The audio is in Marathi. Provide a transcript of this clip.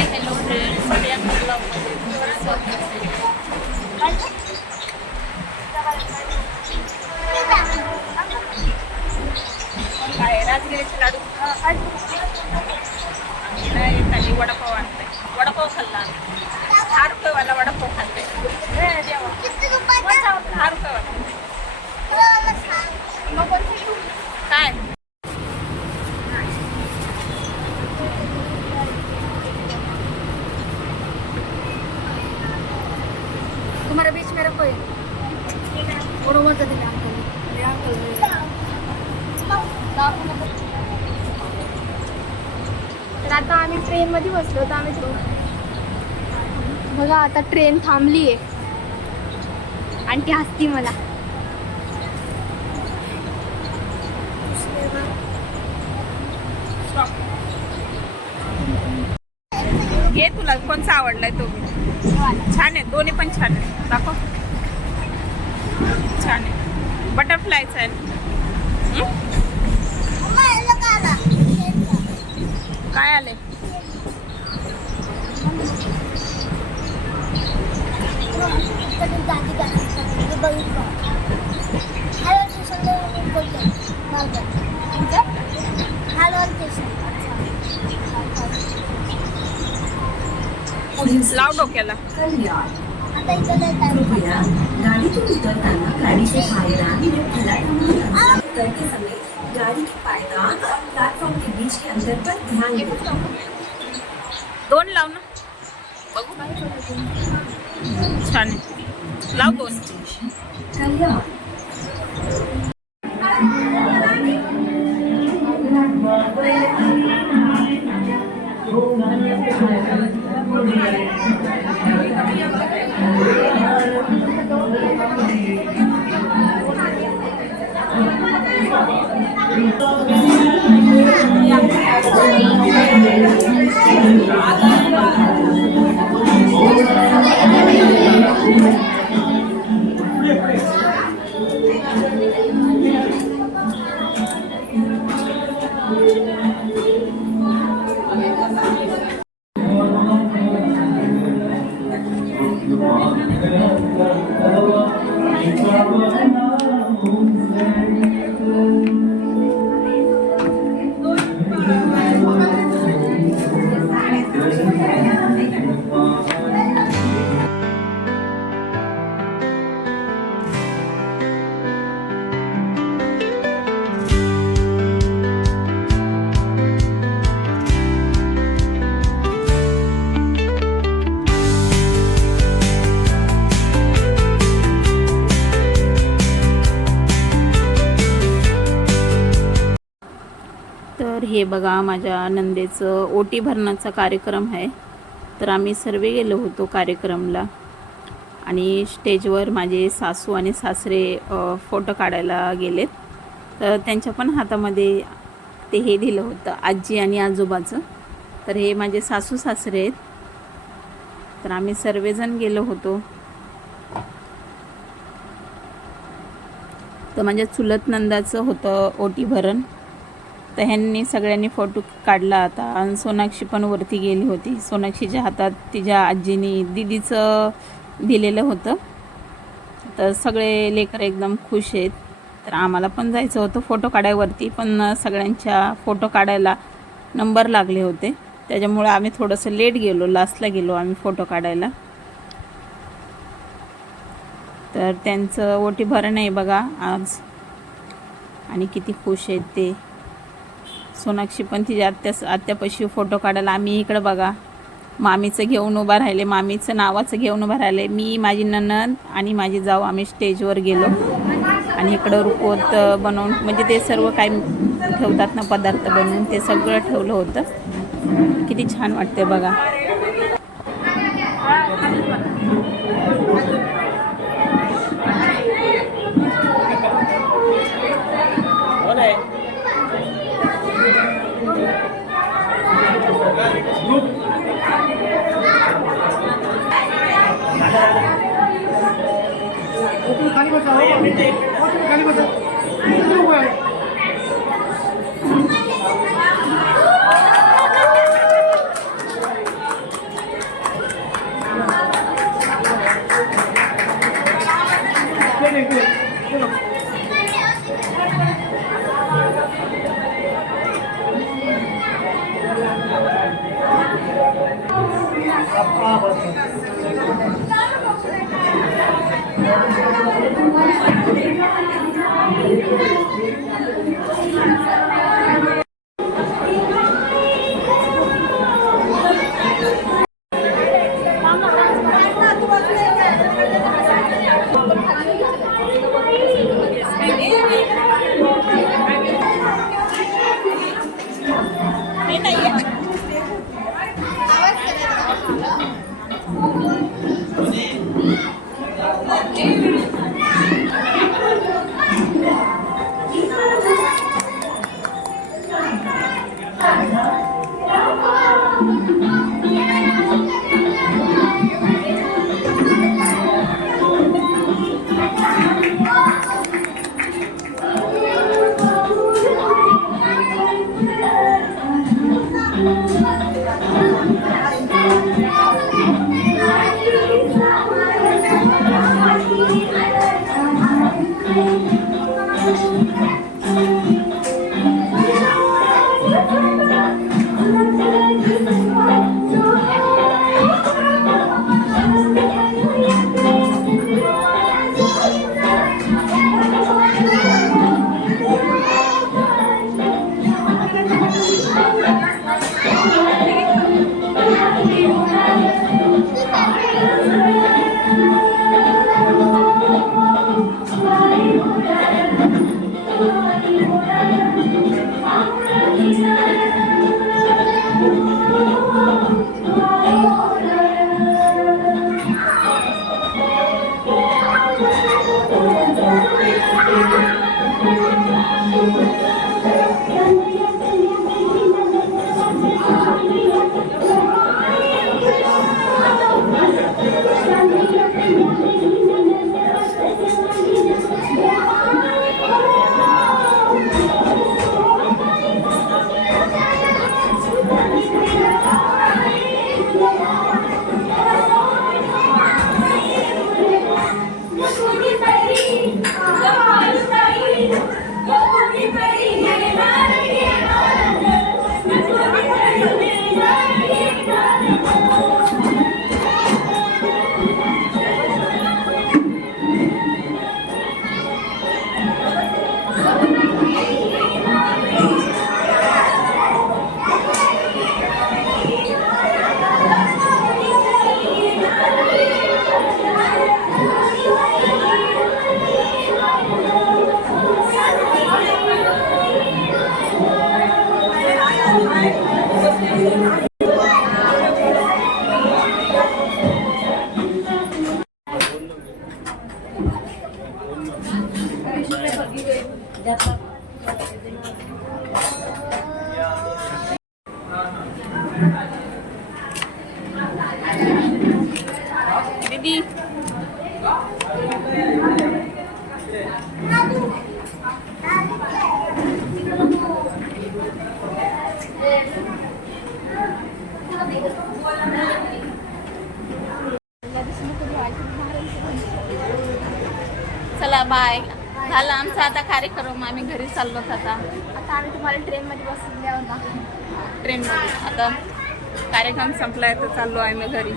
हाय हॅलो फ्रेंड्स, सगळ्यांना ब्लॉगमध्ये स्वागत आहे. काय राजगिरीचे लाडू खाली वडापाव आणलाय. वडापाव खाल्ला आम्ही. 10 रुपयेवाला वडापाव खाल्लाय. 10 रुपयेवाला काय तुम्हारे बीच में रखो बरोबर तर दिले तर आता आम्ही ट्रेनमध्ये बसलो तर आम्ही बघा आता ट्रेन थांबली आहे आणि ती हसती मला. घे, तुला कोणचा आवडलाय तो? छान आहे, दोन्ही पण छान आहे. दाखव. छान आहे, बटरफ्लायचा आहे. काय आले? लाव डोक्याला. कृपया गाड़ीतून उतरताना गाडीचे पायदान उतरते समय गाड़ी के पायदान और प्लेटफॉर्म के बीच के अंतर पर ध्यान दें. 2 लाव ना, बघू. छान आहे, लाव 2. कल्याण. तर हे बघा, माझ्या नंदेचं ओटी भरण्याचा कार्यक्रम आहे. तर आम्ही सर्व गेलो होतो कार्यक्रमला आणि स्टेजवर माझे सासू आणि सासरे फोटो काढायला गेलेत. तर त्यांच्या पण हातामध्ये ते हे दिलं होतं, आजी आणि आजोबाचं. तर हे माझे सासू सासरे आहेत. तर आम्ही सर्वजण गेलो होतो. तर माझ्या चुलत नंदाचं होतं ओटी भरण. तर ह्यांनी सगळ्यांनी फोटो काढला आता. आणि सोनाक्षी पण वरती गेली होती. सोनाक्षीच्या हातात तिच्या आजीनी दीदीचं दिलेलं होतं. तर सगळे लेकर एकदम खुश आहेत. तर आम्हाला पण जायचं होतं फोटो काढायवरती, पण सगळ्यांच्या फोटो काढायला नंबर लागले होते. त्याच्यामुळे आम्ही थोडंसं लेट गेलो, लास्टला गेलो आम्ही फोटो काढायला. तर त्यांचं ओटी भरण आहे बघा आज, आणि किती खुश आहेत ते. सोनाक्षी पण तिच्या आत्यापाशी फोटो काढायला. आम्ही इकडं बघा मामीचं घेऊन उभा राहिले, मामीचं नावाचं घेऊन उभा राहिले. मी, माझी नणंद आणि माझी जाऊ आम्ही स्टेजवर गेलो. आणि इकडं रुखवत बनवून, म्हणजे ते सर्व काय ठेवतात ना पदार्थ बनवून, ते सगळं ठेवलं होतं. किती छान वाटते बघा. दीदी चला बाय. झाला आमचा आता कार्यक्रम. आम्ही घरी चाललो आता. आता आम्ही तुम्हाला ट्रेनमध्ये बसून द्यावं ना. ट्रेनमध्ये आता कार्यक्रम संपलाय तर चाललो आम्ही घरी.